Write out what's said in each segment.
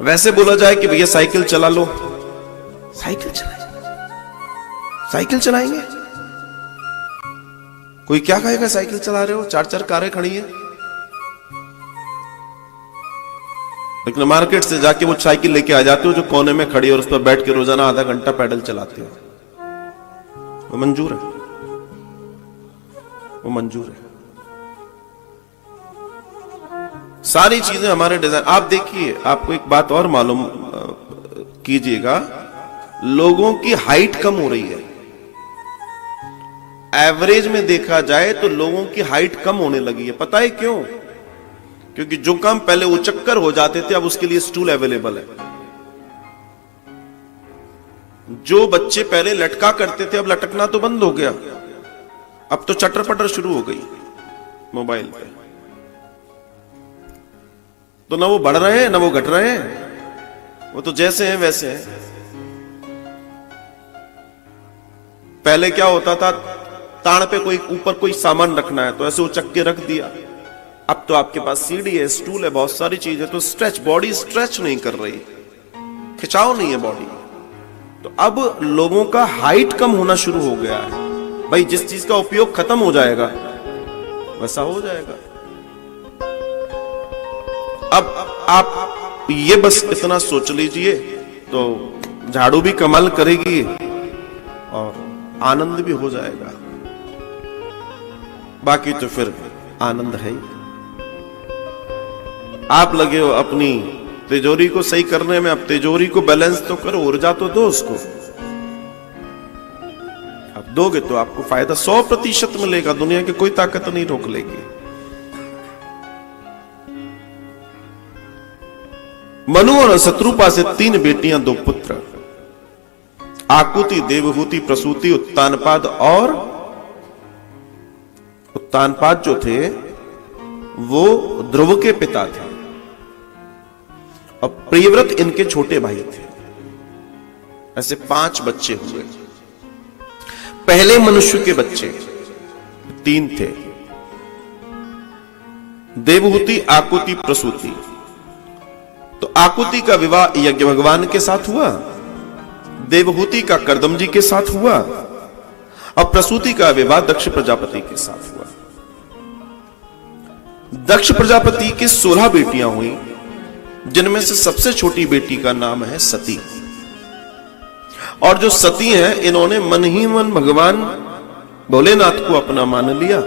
वैसे बोला जाए कि भैया साइकिल चला लो, साइकिल चलाएंगे, साइकिल चलाएंगे, कोई क्या कहेगा साइकिल चला रहे हो, 4-4 कारें खड़ी हैं। लेकिन मार्केट से जाके वो साइकिल लेके आ जाते हो जो कोने में खड़ी और उस पर बैठ के रोजाना आधा घंटा पैडल चलाते हो, वो मंजूर है, वो मंजूर है। सारी चीजें हमारे डिजाइन। आप देखिए, आपको एक बात और मालूम कीजिएगा, लोगों की हाइट कम हो रही है। एवरेज में देखा जाए तो लोगों की हाइट कम होने लगी है। पता है क्यों? क्योंकि जो काम पहले उचक्कर हो जाते थे अब उसके लिए स्टूल अवेलेबल है। जो बच्चे पहले लटका करते थे अब लटकना तो बंद हो गया, अब तो चटर पटर शुरू हो गई मोबाइल पे। तो ना वो बढ़ रहे हैं ना वो घट रहे हैं, वो तो जैसे हैं वैसे हैं। पहले क्या होता था, ताड़ पे कोई ऊपर कोई सामान रखना है तो ऐसे उचक के रख दिया। अब तो आपके पास सीढ़ी है, स्टूल है, बहुत सारी चीज है, तो स्ट्रेच, बॉडी स्ट्रेच नहीं कर रही, खिंचाव नहीं है बॉडी। तो अब लोगों का हाइट कम होना शुरू हो गया है। भाई जिस चीज का उपयोग खत्म हो जाएगा वैसा हो जाएगा। अब आप ये बस इतना सोच लीजिए तो झाड़ू भी कमाल करेगी और आनंद भी हो जाएगा। बाकी तो फिर आनंद है ही। आप लगे हो अपनी तिजोरी को सही करने में, अब तिजोरी को बैलेंस तो करो, ऊर्जा तो दो उसको। अब दोगे तो आपको फायदा 100% मिलेगा, दुनिया की कोई ताकत नहीं रोक लेगी। मनु और शत्रुपा से 3 बेटियां 2 पुत्र, आकुति, देवहूति, प्रसूति, उत्तानपाद। और उत्तानपाद जो थे वो ध्रुव के पिता थे और प्रियव्रत इनके छोटे भाई थे। ऐसे 5 बच्चे हुए। पहले मनुष्य के बच्चे 3 थे, देवहूति, आकुति, प्रसूति। तो आकुति का विवाह यज्ञ भगवान के साथ हुआ, देवहूति का कर्दम जी के साथ हुआ और प्रसूति का विवाह दक्ष प्रजापति के साथ हुआ। दक्ष प्रजापति की 16 बेटियां हुई, जिनमें से सबसे छोटी बेटी का नाम है सती। और जो सती हैं, इन्होंने मन ही मन भगवान भोलेनाथ को अपना मान लिया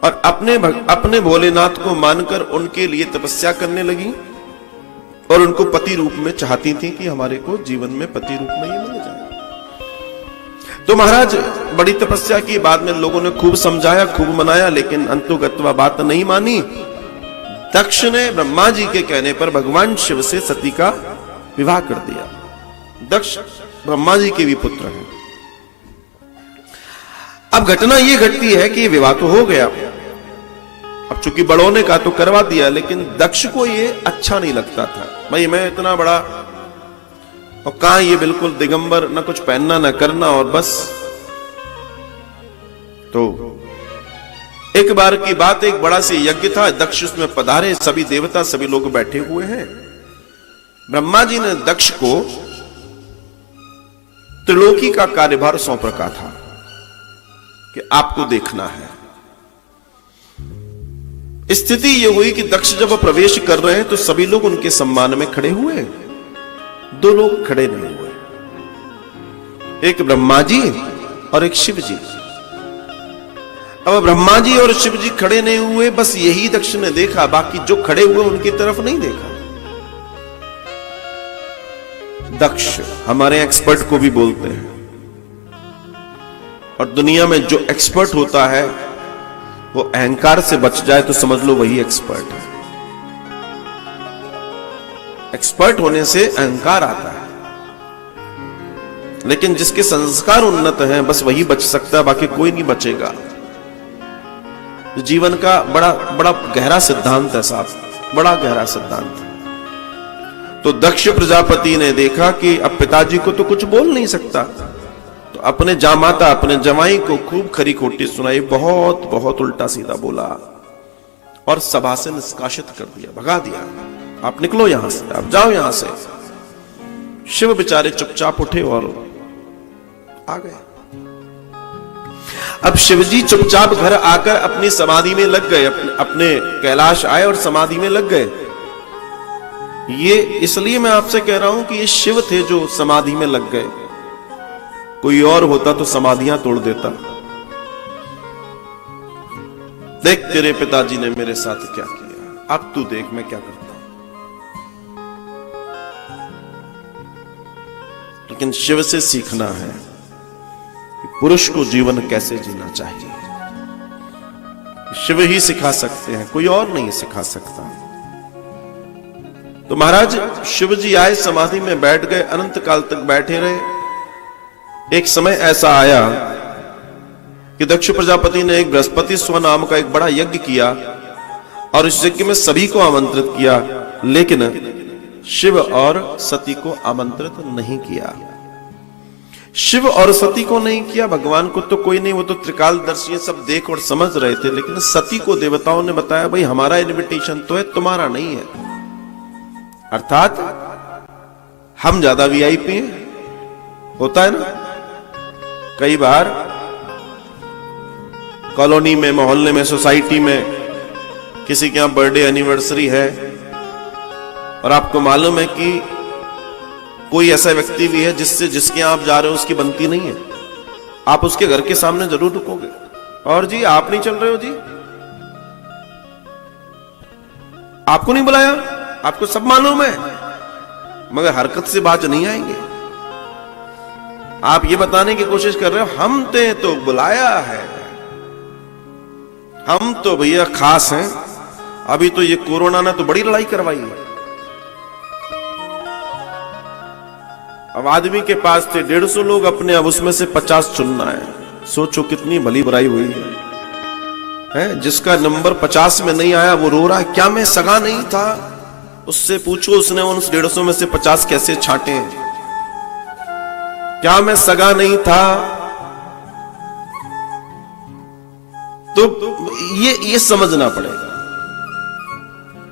और अपने भोलेनाथ को मानकर उनके लिए तपस्या करने लगी और उनको पति रूप में चाहती थी कि हमारे को जीवन में पति रूप में ही मिल जाए। तो महाराज बड़ी तपस्या की, बाद में लोगों ने खूब समझाया, खूब मनाया, लेकिन अंतुगत्वा बात नहीं मानी। दक्ष ने ब्रह्मा जी के कहने पर भगवान शिव से सती का विवाह कर दिया। दक्ष ब्रह्मा जी के भी पुत्र हैं। अब घटना ये घटती है कि विवाह तो हो गया, अब चूंकि बड़ों ने कहा तो करवा दिया, लेकिन दक्ष को ये अच्छा नहीं लगता था। भाई मैं इतना बड़ा और कहां ये बिल्कुल दिगंबर, ना कुछ पहनना ना करना, और बस। तो एक बार की बात, एक बड़ा से यज्ञ था, दक्ष उसमें पधारे, सभी देवता सभी लोग बैठे हुए हैं। ब्रह्मा जी ने दक्ष को त्रिलोकी का कार्यभार सौंप रखा था कि आपको देखना है। स्थिति यह हुई कि दक्ष जब प्रवेश कर रहे हैं तो सभी लोग उनके सम्मान में खड़े हुए, 2 लोग खड़े नहीं हुए, एक ब्रह्मा जी और एक शिव जी। अब ब्रह्मा जी और शिव जी खड़े नहीं हुए, बस यही दक्ष ने देखा, बाकी जो खड़े हुए उनकी तरफ नहीं देखा। दक्ष हमारे एक्सपर्ट को भी बोलते हैं, और दुनिया में जो एक्सपर्ट होता है वो अहंकार से बच जाए तो समझ लो वही एक्सपर्ट है। एक्सपर्ट होने से अहंकार आता है, लेकिन जिसके संस्कार उन्नत हैं बस वही बच सकता है, बाकी कोई नहीं बचेगा। जीवन का बड़ा बड़ा गहरा सिद्धांत है साहब, बड़ा गहरा सिद्धांत। तो दक्ष प्रजापति ने देखा कि अब पिताजी को तो कुछ बोल नहीं सकता, तो अपने जामाता, अपने जवाई को खूब खरी खोटी सुनाई, बहुत बहुत उल्टा सीधा बोला और सभा से निष्कासित कर दिया, भगा दिया। आप निकलो यहां से, आप जाओ यहां से। शिव बेचारे चुपचाप उठे और आ गए। अब शिवजी चुपचाप घर आकर अपनी समाधि में लग गए, अपने कैलाश आए और समाधि में लग गए। ये इसलिए मैं आपसे कह रहा हूं कि ये शिव थे जो समाधि में लग गए। कोई और होता तो समाधियां तोड़ देता। देख तेरे पिताजी ने मेरे साथ क्या किया, अब तू देख मैं क्या करता हूं। लेकिन शिव से सीखना है कि पुरुष को जीवन कैसे जीना चाहिए। शिव ही सिखा सकते हैं, कोई और नहीं सिखा सकता। तो महाराज शिव जी आए, समाधि में बैठ गए, अनंत काल तक बैठे रहे। एक समय ऐसा आया कि दक्ष प्रजापति ने एक बृहस्पति स्व नाम का एक बड़ा यज्ञ किया और इस यज्ञ में सभी को आमंत्रित किया, लेकिन शिव और सती को आमंत्रित नहीं किया। शिव और सती को नहीं किया, भगवान को तो कोई नहीं, वो तो त्रिकालदर्शी सब देख और समझ रहे थे। लेकिन सती को देवताओं ने बताया भाई हमारा इनविटेशन तो है, तुम्हारा नहीं है। अर्थात हम ज्यादा वीआईपी हैं। होता है ना कई बार कॉलोनी में, मोहल्ले में, सोसाइटी में किसी के यहां बर्थडे एनिवर्सरी है और आपको मालूम है कि कोई ऐसा व्यक्ति भी है जिसके यहां आप जा रहे हो उसकी बनती नहीं है, आप उसके घर के सामने जरूर रुकोगे। और जी आप नहीं चल रहे हो जी, आपको नहीं बुलाया, आपको सब मालूम है, मगर हरकत से बात नहीं आएंगे। आप ये बताने की कोशिश कर रहे हो हमने तो बुलाया है, हम तो भैया खास हैं। अभी तो ये कोरोना ने तो बड़ी लड़ाई करवाई है। अब आदमी के पास थे 150 लोग अपने, अब उसमें से 50 चुनना है। सोचो कितनी भली बुराई हुई है। जिसका नंबर 50 में नहीं आया वो रो रहा है, क्या मैं सगा नहीं था? उससे पूछो उसने उन 150 में से 50 कैसे छांटे। क्या मैं सगा नहीं था? तो ये समझना पड़ेगा।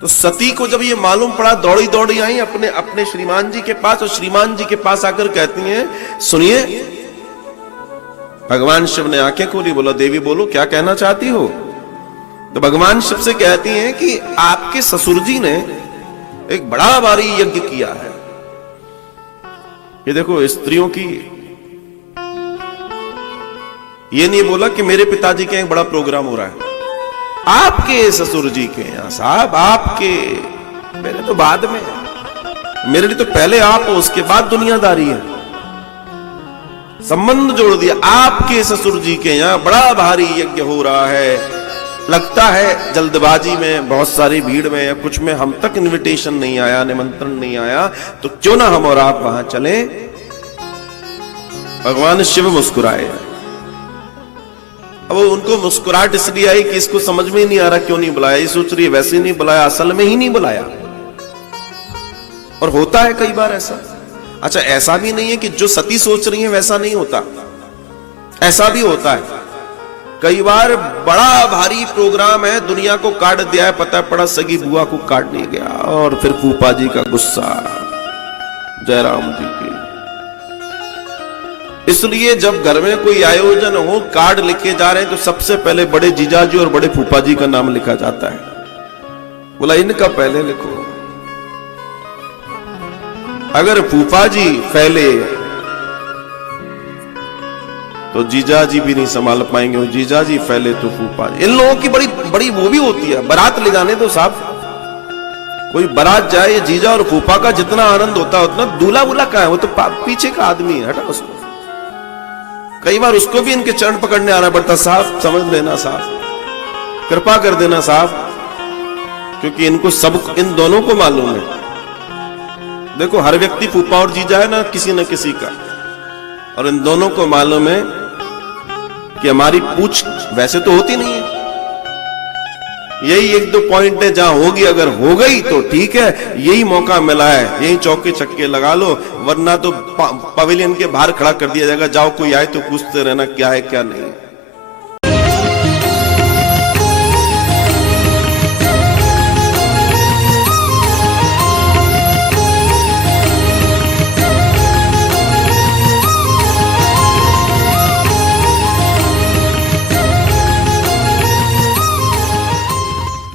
तो सती को जब ये मालूम पड़ा, दौड़ी दौड़ी आई अपने श्रीमान जी के पास, और श्रीमान जी के पास आकर कहती हैं सुनिए। भगवान शिव ने आंखें खोली, बोला देवी बोलो क्या कहना चाहती हो? तो भगवान शिव से कहती हैं कि आपके ससुर जी ने एक बड़ा भारी यज्ञ किया है। ये देखो स्त्रियों की, ये नहीं बोला कि मेरे पिताजी के एक बड़ा प्रोग्राम हो रहा है, आपके ससुर जी के यहां साहब, आपके, मेरे तो बाद में, मेरे लिए तो पहले आप हो, उसके बाद दुनियादारी है। संबंध जोड़ दिया, आपके ससुर जी के यहां बड़ा भारी यज्ञ हो रहा है। लगता है जल्दबाजी में, बहुत सारी भीड़ में या कुछ में हम तक इनविटेशन नहीं आया, निमंत्रण नहीं आया, तो क्यों ना हम और आप वहां चलें। भगवान शिव मुस्कुराए। अब उनको मुस्कुराहट इसलिए आई कि इसको समझ में नहीं आ रहा क्यों नहीं बुलाया। ये सोच रही है वैसे नहीं बुलाया, असल में ही नहीं बुलाया। और होता है कई बार ऐसा। अच्छा ऐसा भी नहीं है कि जो सती सोच रही है वैसा नहीं होता, ऐसा भी होता है। कई बार बड़ा भारी प्रोग्राम है, दुनिया को काट दिया है, पता पड़ा सगी बुआ को काट नहीं गया, और फिर फूफा जी का गुस्सा, जयराम जी की। इसलिए जब घर में कोई आयोजन हो, कार्ड लिखे जा रहे हैं, तो सबसे पहले बड़े जीजाजी और बड़े फूफा जी का नाम लिखा जाता है। बोला इनका पहले लिखो। अगर फूफा जी फैले तो जीजा जी भी नहीं संभाल पाएंगे, और जीजा जी फैले तो फूफा जी। इन लोगों की बड़ी बड़ी वो भी होती है। बारात ले जाने तो साहब, कोई बारात जाए, जीजा और फूफा का जितना आनंद होता है उतना दूल्हा बुला का है, वो तो पीछे का आदमी है, हटा उसको। कई बार उसको भी इनके चरण पकड़ने आना पड़ता, साहब समझ लेना, साहब कृपा कर देना साहब, क्योंकि इनको सब, इन दोनों को मालूम है। देखो हर व्यक्ति फूफा और जीजा है ना किसी का, और इन दोनों को मालूम है कि हमारी पूछ वैसे तो होती नहीं है। यही एक दो पॉइंट है जहां होगी, अगर हो गई तो ठीक है, यही मौका मिला है, यही चौके छक्के लगा लो, वरना तो पवेलियन के बाहर खड़ा कर दिया जाएगा, जाओ कोई आए तो पूछते रहना क्या है क्या नहीं।